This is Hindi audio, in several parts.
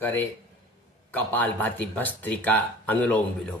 करे कपालभाति भस्त्रिका अनुलोम विलोम।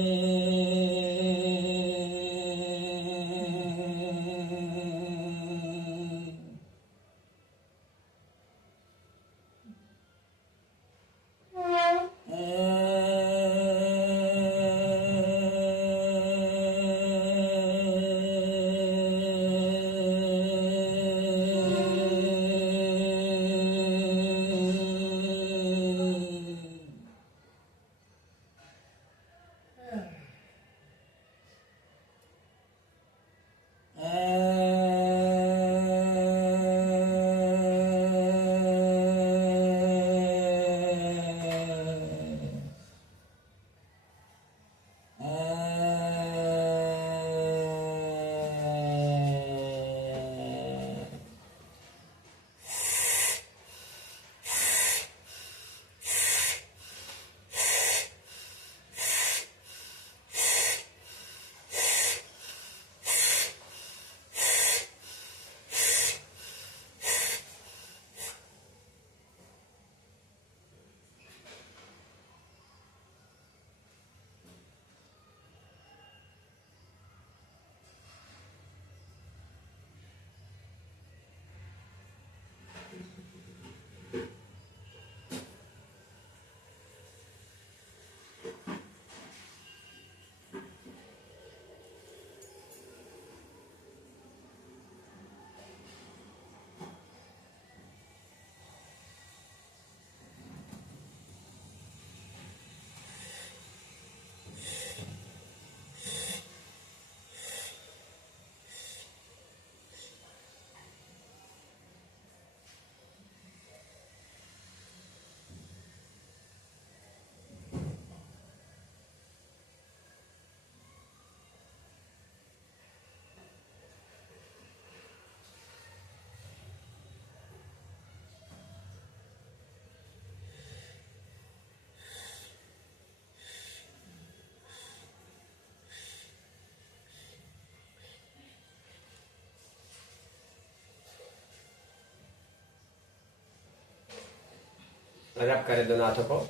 रब करें दोनों हाथों को,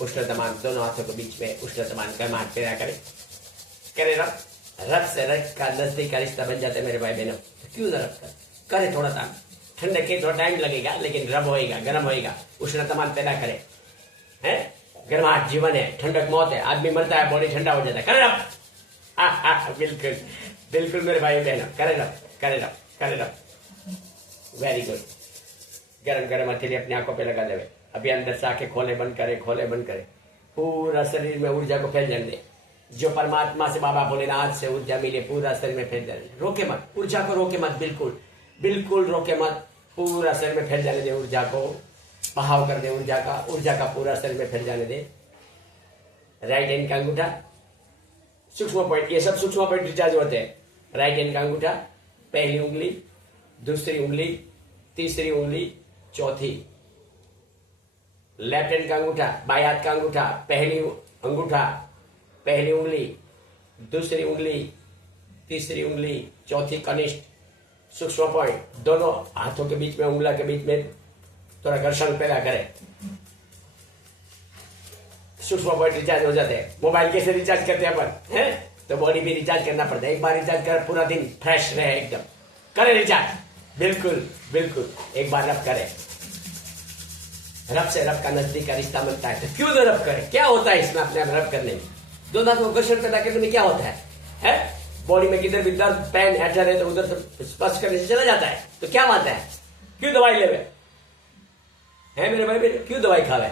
उष्णतमान दोनों हाथों के बीच में उष्णतमान गर्माहट पैदा करे रब। रब से रब का नजदीक का रिश्ता बन जाता है मेरे भाई बहनों। तो क्यों ना रब करे थोड़ा सा, ठंडक के थोड़ा टाइम लगेगा लेकिन रब होएगा, गर्म होएगा, उष्णतमान पैदा करे है। गर्माहट जीवन है, ठंडक मौत है, आदमी मरता है बॉडी ठंडा हो जाता है। करे रब। बिल्कुल बिल्कुल मेरे भाई बहनों, करे रब करे रब करे रब। Very good. गरम गरम हथेली अपनी आंखों पे लगा देवे। अभी अंदर से आंखें खोले बंद करे, खोले बंद करे। पूरा शरीर में ऊर्जा को फैल जाने दे। जो परमात्मा से बाबा भोलेनाथ से ऊर्जा मिले पूरा शरीर में फैल जाने दे। रोके मत, ऊर्जा को रोके मत, बिल्कुल बिल्कुल रोके मत। पूरा शरीर में फैल जाने दे ऊर्जा को, बहाव कर दे ऊर्जा का पूरा शरीर में फैल जाने दे। राइट हैंड का अंगूठा सूक्ष्म पॉइंट, ये सब सूक्ष्म पॉइंट रिचार्ज होते हैं। राइट हैंड का अंगूठा, पहली उंगली, दूसरी उंगली, तीसरी उंगली, चौथी। लेफ्ट हैंड का अंगूठा, बाएं हाथ का अंगूठा, पहली अंगूठा, पहली उंगली, दूसरी उंगली, तीसरी उंगली, चौथी कनिष्ठ। सूक्ष्म पॉइंट दोनों हाथों के बीच में, उंगला के बीच में थोड़ा घर्षण पैदा करे। सूक्ष्म पॉइंट रिचार्ज हो जाते हैं। मोबाइल कैसे रिचार्ज करते हैं अपन, है तो बॉडी भी रिचार्ज करना पड़ता है। एक बार रिचार्ज कर पूरा दिन फ्रेश रहे एकदम। करे रिचार्ज, बिल्कुल बिल्कुल। एक बार रब करे, रब से रब का नजदीक का रिश्ता बनता है। तो क्यों ना रब करे, क्या होता है इसमें अपने आप रब करने में? दोनों हाथ को घर्षण पैदा करने में क्या होता है? बॉडी में किधर भी दर्द पेन ऐसा रहे तो उधर से स्पर्श करने से चला जाता है। तो क्या बात है, क्यों दवाई लेवे है मेरे भाई बेटे? क्यों दवाई खावे?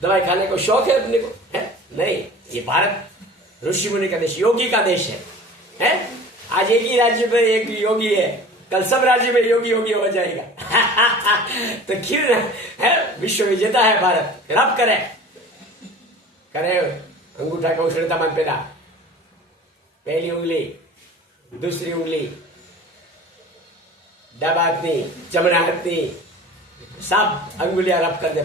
दवाई खाने को शौक है अपने को, है नहीं। ये भारत ऋषि मुनि का देश, योगी का देश है? आज एक ही राज्य में एक योगी है, कल सब राज्य में योगी योगी हो जाएगा। तो क्यों ना है, विश्व विजेता है भारत। रब करे, करे अंगूठा का उष्णतामान पैदा। पहली उंगली, दूसरी उंगली, डबातनी, चमड़ातनी, सब अंगुलियां रब कर दे।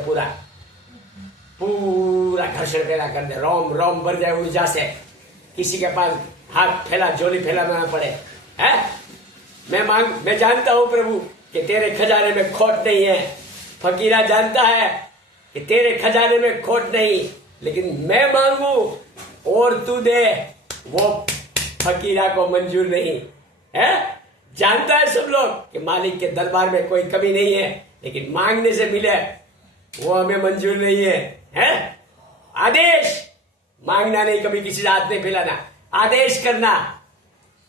पूरा घर्षण पैदा कर दे। रोम रोम भर जाए ऊर्जा से। किसी के पास हाथ फैला, झोली फैलाना पड़े, है? मैं जानता हूं प्रभु कि तेरे खजाने में खोट नहीं है। फकीरा जानता है कि तेरे खजाने में खोट नहीं, लेकिन मैं मांगू और तू दे, वो फकीरा को मंजूर नहीं है। जानता है सब लोग कि मालिक के दरबार में कोई कमी नहीं है, लेकिन मांगने से मिले वो हमें मंजूर नहीं है? आदेश, मांगना नहीं, कभी किसी से हाथ नहीं फैलाना, आदेश करना।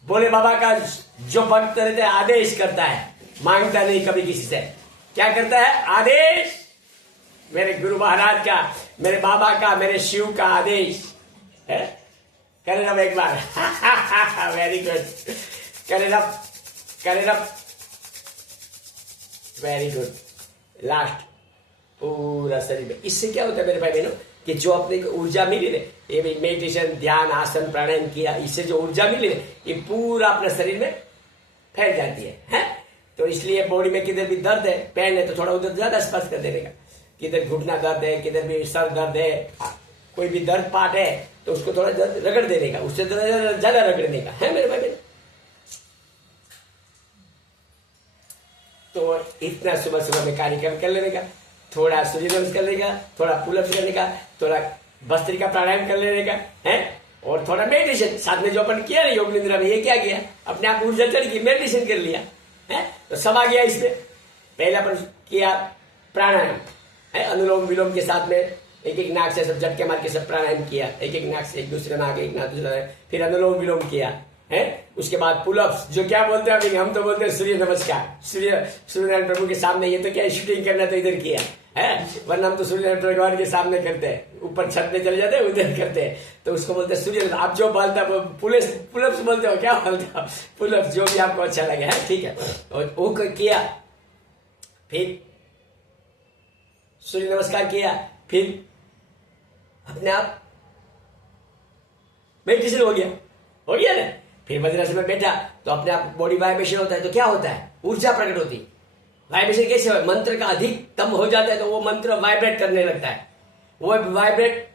बोले बाबा का जो भक्त रहता है आदेश करता है, मांगता नहीं कभी किसी से। क्या करता है? आदेश। मेरे गुरु महाराज का, मेरे बाबा का, मेरे शिव का आदेश है। करे रब एक बार। Very good. करे रब। Very good. लास्ट पूरा शरीर में। इससे क्या होता है मेरे भाई बहनों कि जो अपने को ऊर्जा मिली है, ये भी मेडिटेशन, ध्यान, आसन, प्राणायाम किया, इससे जो ऊर्जा मिली है ये पूरा अपने शरीर में फैल जाती है? तो इसलिए बॉडी में किधर भी दर्द है, पेन है, तो थोड़ा उधर ज्यादा स्पर्श कर देने का। किधर घुटना दर्द है, किधर भी सर दर्द है, कोई भी दर्द पार्ट है तो उसको थोड़ा रगड़ देने का, उससे ज्यादा रगड़ने का, है मेरे भाई बहन? तो इतना सुबह सुबह में कार्यक्रम कर लेने का। थोड़ा सूर्य नमस्कार करने का, थोड़ा पुलअप्स करने का, थोड़ा भस्त्रिका प्राणायाम कर लेने का, है? और थोड़ा मेडिटेशन साथ में जो अपन किया ना योग निद्रा में, ये क्या किया? अपने आप ऊर्जा चढ़ गई, मेडिटेशन कर लिया, है? तो सब आ गया इसमें। पहले अपन किया प्राणायाम, है? अनुलोम विलोम के साथ में एक एक नाक से सब झटके मार के सब प्राणायाम किया। एक एक नाक से, एक दूसरे नाक, एक नाक दूसरा, फिर अनुलोम विलोम किया, है? उसके बाद पुलअप्स, जो क्या बोलते हैं हम तो बोलते हैं सूर्य नमस्कार। सूर्यनारायण प्रभु के सामने, ये तो क्या शूटिंग करना तो इधर किया है, वरना हम तो सूर्यनारायण भगवान के सामने करते हैं, ऊपर छत में चले जाते हैं, उधर करते हैं, तो उसको बोलते हैं सूर्य। आप जो बोलता है पुलअप्स बोलते हो, क्या बोलते हो? पुलअप्स, जो भी आपको अच्छा लगे, है, ठीक है। और वो किया, फिर सूर्य नमस्कार किया, फिर अपने आप मेडिटेशन हो गया ना। फिर वज्रासन में बैठा तो अपने आप बॉडी वाइब्रेशन होता है, तो क्या होता है? ऊर्जा प्रकट होती है। वाइब्रेशन कैसे हो? मंत्र का अधिकतम हो जाता है तो वो मंत्र वाइब्रेट करने लगता है, वो वाइब्रेट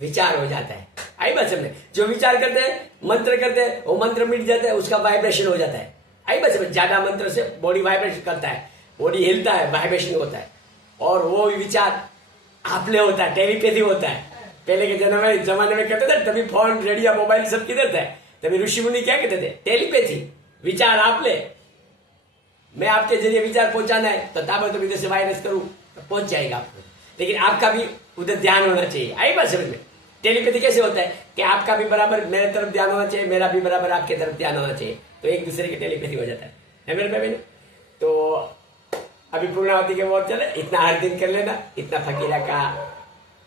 विचार हो जाता है। आई बात समझ? जो विचार करते हैं, मंत्र करते हैं, वो मंत्र मिट जाता है, उसका वाइब्रेशन हो जाता है। आई बात समझ? ज्यादा मंत्र से बॉडी वाइब्रेशन करता है, बॉडी हिलता है, वाइब्रेशन होता है। और वो विचार आप ले होता है, टेलीपैथी होता है। पहले के जमाने में कहते थे, तभी फोन, रेडियो, मोबाइल सब किधर था, तभी ऋषि मुनि क्या कहते थे, टेलीपैथी, विचार आप ले, मैं आपके जरिए विचार पहुंचाना है तो ताबड़तोड़ इधर से वायरस करूं तो पहुंच जाएगा आपको, लेकिन आपका भी उधर ध्यान होना चाहिए। आई बात समझ में? टेलीपैथी कैसे होता है कि आपका भी बराबर मेरे तरफ ध्यान होना चाहिए, मेरा भी बराबर आपके तरफ ध्यान होना चाहिए, तो एक दूसरे की टेलीपैथी हो जाता है मेरे भाई बहन। तो अभी पूर्णावती के बहुत चले, इतना हर दिन कर लेना, इतना फकीरा का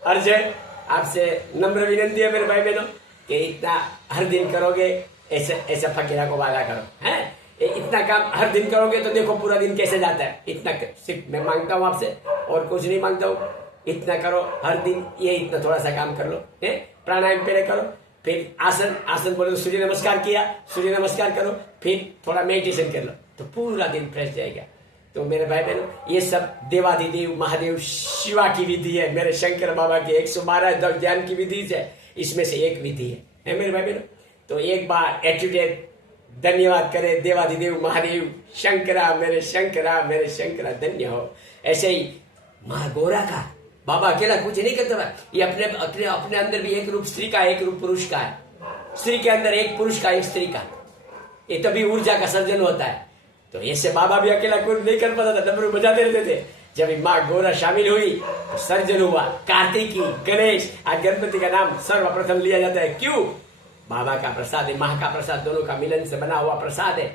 अर्ज है, आपसे नम्र विनंती है मेरे भाई बहनों कि इतना हर दिन करोगे, ऐसा फकीरा को वादा करो, है इतना काम हर दिन करोगे तो देखो पूरा दिन कैसे जाता है। इतना सिर्फ मैं मांगता हूँ आपसे, और कुछ नहीं मांगता हूँ, इतना करो हर दिन, ये इतना थोड़ा सा काम कर लो, है प्राणायाम पहले करो, फिर आसन बोले तो सूर्य नमस्कार किया, सूर्य नमस्कार करो, फिर थोड़ा मेडिटेशन कर लो, तो पूरा दिन फ्रेश जाएगा। तो मेरे भाई बहनों, ये सब देवादिदेव महादेव शिवा की विधि है, मेरे शंकर बाबा की 112 ध्यान की विधि है, इसमें से एक विधि है मेरे भाई बहनों। तो एक बार एटीट्यूड धन्यवाद करे, देवादिदेव महादेव शंकरा, मेरे शंकरा धन्य हो। ऐसे ही महागौरा का बाबा अकेला कुछ नहीं करता, ये अपने अंदर भी एक रूप स्त्री का, एक रूप पुरुष का है, स्त्री के अंदर एक पुरुष का, एक स्त्री का, ये तभी ऊर्जा का सर्जन होता है। तो ऐसे बाबा भी अकेला कुछ नहीं कर पाता था, डमरू बजाते रहते थे। जब माँ गौरा शामिल हुई तो सर्जन हुआ। कार्तिकी, गणेश, आज गणपति का नाम सर्वप्रथम लिया जाता है, क्यों? बाबा का प्रसाद है, माँ का प्रसाद, दोनों का मिलन से बना हुआ प्रसाद है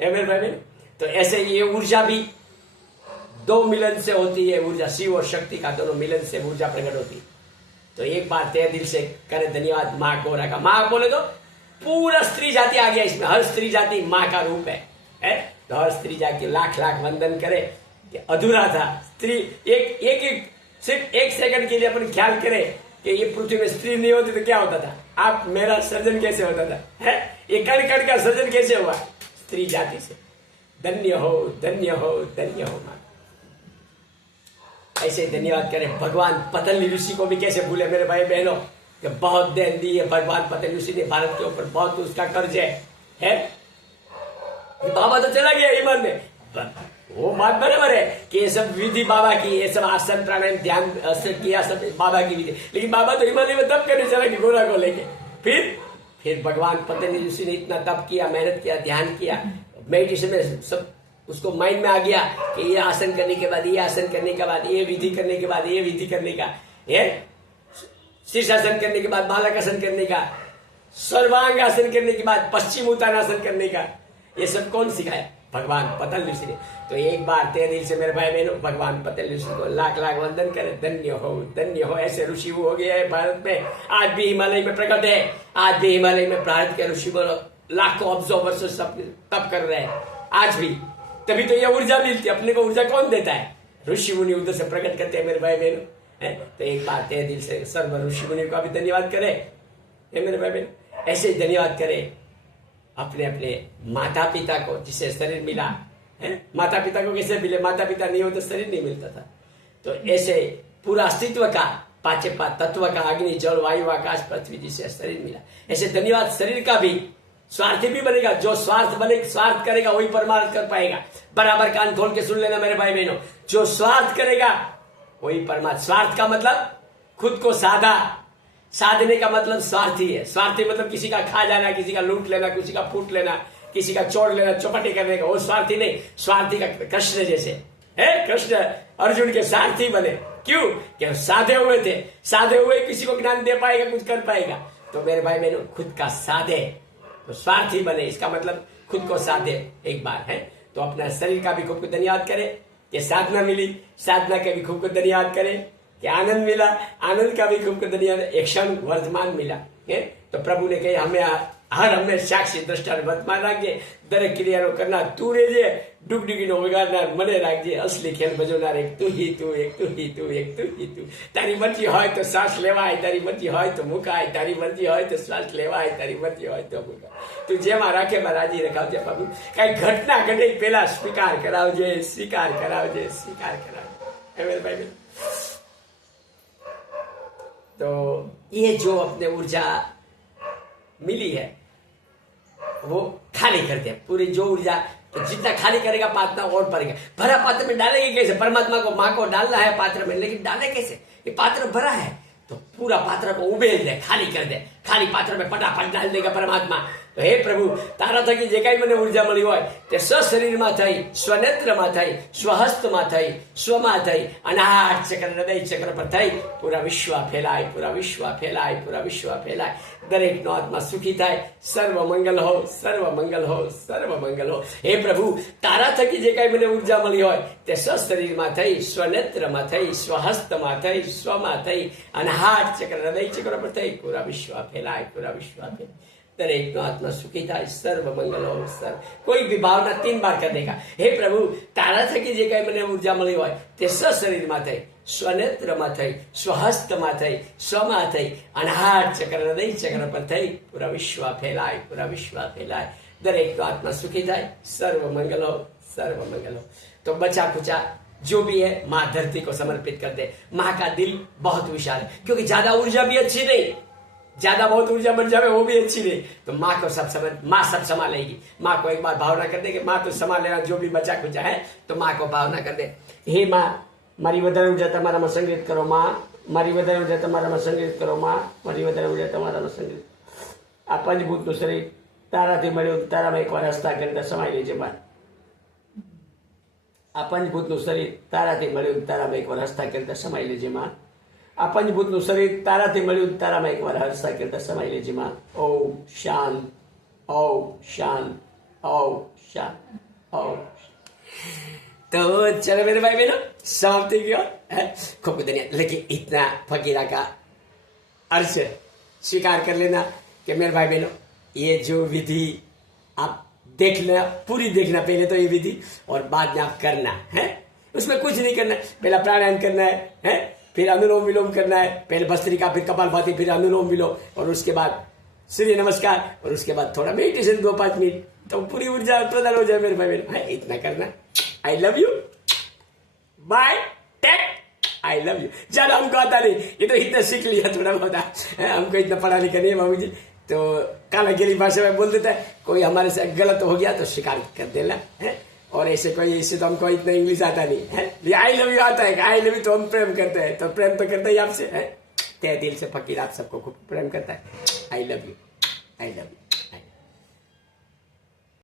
मेरे भाई बहन। तो ऐसे ये ऊर्जा भी दो मिलन से होती है, ऊर्जा शिव और शक्ति का दोनों मिलन से ऊर्जा प्रकट होती है। तो एक बार तहे दिल से करें धन्यवाद माँ गौरा का। माँ बोले तो पूरा स्त्री जाति आ गया इसमें, हर स्त्री जाति माँ का रूप है? तो हर स्त्री जाति लाख लाख वंदन करे कि अधूरा था स्त्री। एक सिर्फ एक सेकंड के लिए अपन ख्याल करें कि ये पृथ्वी में स्त्री नहीं होती तो क्या होता था, आप मेरा सर्जन कैसे होता था, है ये कण कण का सर्जन कैसे हुआ? स्त्री जाति से। धन्य हो, धन्य हो, धन्य हो माँ। ऐसे धन्यवाद करें भगवान पतंजलि ऋषि को भी, कैसे भूले मेरे भाई बहनों, कि बहुत देन दी है भगवान पतंजलि ऋषि ने भारत के ऊपर, बहुत उसका कर्ज है? बाबा तो चला गया ईमान में, वो बात बराबर है कि ये सब विधि बाबा की, ये सब आसन प्राणायाम ध्यान किया सब बाबा की विधि, लेकिन बाबा तो हिमालय में तप करने चला गया गोरा को लेके। फिर भगवान पतंजलि ऋषि ने इतना तप किया, मेहनत किया, ध्यान किया, मेडिटेशन में सब उसको माइंड में आ गया कि ये आसन करने के बाद, ये आसन करने के बाद, ये विधि करने के बाद, ये विधि करने का, ये शीर्षासन करने के बाद बालकासन करने का, सर्वांग आसन करने के बाद पश्चिम उत्तानासन करने का, ये सब कौन सिखाया? भगवान पतंजलि ऋषि ने। तो एक बार तहे दिल से मेरे भाई बहनों भगवान पतंजलि ऋषि को लाख लाख वंदन करे। धन्य हो, धन्य हो। ऐसे ऋषि हो गए हैं भारत में, आज भी हिमालय में प्रकट है। आज भी हिमालय में भारत के ऋषि लाखों अब्जों वर्षों सब तप कर रहे हैं आज भी। तभी तो ये ऊर्जा मिलती है। अपने को ऊर्जा कौन देता है? ऋषि मुनि उधर से प्रकट करते हैं मेरे भाई बहनों। तो एक बार तहे दिल से सर्व ऋषि मुनि को भी धन्यवाद करे मेरे भाई बहन। ऐसे धन्यवाद करे अपने अपने माता पिता को जिसे शरीर मिला है। माता पिता को कैसे मिले? माता पिता नहीं हो तो शरीर नहीं मिलता था। तो ऐसे पूरा अस्तित्व का पांच तत्व का अग्नि जल वायु आकाश पृथ्वी जिसे शरीर मिला, ऐसे धन्यवाद शरीर का भी। स्वार्थी भी बनेगा, जो स्वार्थ करेगा वही परमार्थ कर पाएगा। बराबर कान खोल के सुन लेना मेरे भाई बहनों, जो स्वार्थ करेगा वही परमार्थ। स्वार्थ का मतलब खुद को साधने का मतलब स्वार्थी है। स्वार्थी मतलब किसी का खा जाना, किसी का लूट लेना, किसी का फूट लेना, किसी का चोट लेना, चौपटी करने का, वो स्वार्थी नहीं। स्वार्थी का कृष्ण जैसे है। कृष्ण अर्जुन के सारथी बने, क्यों? कि साधे हुए थे। साधे हुए किसी को ज्ञान दे पाएगा, कुछ कर पाएगा। तो मेरे भाई बहनों खुद का साधे तो स्वार्थी बने, इसका मतलब खुद को साधे एक बार है। तो अपना शरीर का भी खूब धन्यवाद करे कि साधना मिली, साधना का भी खूब धन्यवाद करे कि आनंद मिला, आनंद का भी खूब धन्यवाद। एक क्षण वर्तमान मिला है। तो प्रभु ने कही हमें हमें साक्षी दृष्टा वर्तमान રાખજે, દરેક ક્રિયાનો કરનાર તું રહેજે, ડુગડુગીનો વગાડનાર મને રાખજે, असली खेल बजवનાર एक तू ही तू, एक तू ही तू, एक तू ही तू। तारी मर्जी હોય તો શ્વાસ લેવાય, તારી મરજી હોય તો મુકાય, તારી મરજી હોય તો શ્વાસ લેવાય, તારી મરજી હોય તો મુકાય। તું જેમાં રાખે માં રાજી રખાવજે પ્રભુ। કઈ ઘટના ઘટે પહેલા સ્વીકાર કરાવજે, સ્વીકાર કરાવજે, સ્વીકાર કરાવજે। मेरे भाई तो ये जो अपने ऊर्जा मिली है वो खाली कर दिया। पूरी जो ऊर्जा तो जितना खाली करेगा पात्र और भरेगा। भरा पात्र में डालेंगे कैसे? परमात्मा को, माँ को डालना है पात्र में, लेकिन डाले कैसे? ये पात्र भरा है तो पूरा पात्र को उबेल दे, खाली कर दे। खाली पात्र में फटाफट डाल देगा परमात्मा। तो हे प्रभु, तारा थकी जे कई મને ઉર્જા મળી હોય તે સ્વશરીરમાં થઈ, સ્વનેત્રમાં થઈ, સ્વહસ્તમાં થઈ, સ્વમાં થઈ, અનાહત ચક્ર, હૃદય ચક્ર પર થઈ પૂરા વિશ્વ ફેલાય, પૂરા વિશ્વ ફેલાય, પૂરા વિશ્વ ફેલાય। દરેકનો આત્મા સુખી થાય। સર્વ મંગલ હો, સર્વ મંગલ હો, સર્વ મંગલ હો। હે પ્રભુ, તારા થકી જે કઈ મને ઉર્જા મળી હોય તે સ્વશરીરમાં થઈ, સ્વનેત્રમાં થઈ, સ્વહસ્તમાં થઈ, સ્વમાં થઈ, અનાહત ચક્ર, હૃદય ચક્ર પર થઈ પૂરા વિશ્વ ફેલાય, પૂરા વિશ્વ ફેલાય। दरेक आत्मा सुखी था। सर्व मंगल हो। सर्व कोई भी भावना 3 बार कर देगा। हे प्रभु, तारा थकी जे कई મને ઉર્જા મળી હોય તે સ્વશરીરમાં થઈ, સ્વનેત્રમાં થઈ, સ્વહસ્તમાં થઈ, સ્વમાં થઈ, અનાહત ચક્ર, હૃદય ચક્ર પર થઈ પૂરા વિશ્વ ફેલાય, પૂરા વિશ્વ ફેલાય। દરેક आत्मा सुखी થાય। सर्व मंगल हो, सर्व मंगल हो। तो बचा कुचा जो भी है माँ धरती को समर्पित कर दे। माँ का दिल बहुत विशाल है, क्योंकि ज्यादा ऊर्जा भी अच्छी नहीं, ज्यादा बहुत ऊर्जा बन जाए वो भी अच्छी नहीं। तो माँ को सब समझ, माँ सब संभालेगी। माँ को एक बार भावना कर दे कि माँ तो संभाल लेना जो भी बचा कुचा है। तो माँ को भावना कर दे, हे माँ, मारी વધારે ऊर्जा તમારામાં સંગ્રહિત કરો माँ, મારી વધારે ऊर्जा તમારામાં સંગ્રહિત કરો माँ, મારી વધારે ऊर्जा તમારામાં સંગ્રહિત। આ પંચભૂતનું શરીર તારાથી મળ્યું, તારામાં એકવાર હસ્તાક્ષર સમાઈ લેજે माँ। આ પંચભૂતનું શરીર તારાથી મળ્યું, તારામાં એકવાર હસ્તાક્ષર સમાઈ લેજે माँ। આ પંચભૂતનું શરીર તારાથી મળ્યું, તારામાં એકવાર હસ્તાક્ષર સમાઈ લેજે माँ। ઓમ શાંત, ઓમ શાંત, ओम शांत, ओम। तो चलो मेरे भाई बहनों, समाप्ति की ओर। खूब धन्यवाद। लेकिन इतना फकीरा का अर्ज स्वीकार कर लेना कि मेरे भाई बहनों, ये जो विधि आप देखना, पूरी देखना पहले तो ये विधि, और बाद में आप करना है। उसमें कुछ नहीं करना, पहला प्राणायाम करना है, फिर अनुलोम विलोम करना है, पहले भस्त्रिका, फिर कपालभाति, फिर अनुलोम विलोम, और उसके बाद सूर्य नमस्कार, और उसके बाद थोड़ा मेडिटेशन 2-5 मिनट, तो पूरी ऊर्जा प्रदान हो जाए मेरे भाई बहन। इतना करना। I love you, bye, take, I love you. ज्यादा हमको आता नहीं, ये तो इतना सीख लिया थोड़ा बहुत, हमको इतना पढ़ा लिखा नहीं है बाबू जी। तो काला गिरी भाषा में बोल देता है, कोई हमारे से गलत हो गया तो स्वीकार कर देना है। और ऐसे कोई, इससे तो हमको इतना इंग्लिश आता नहीं है। आई लव यू आता है, आई लव यू तो हम प्रेम करते हैं, तो प्रेम तो करते ही आपसे है। तहे दिल से फकीर आप सबको खूब प्रेम करता है। आई love you, I love you.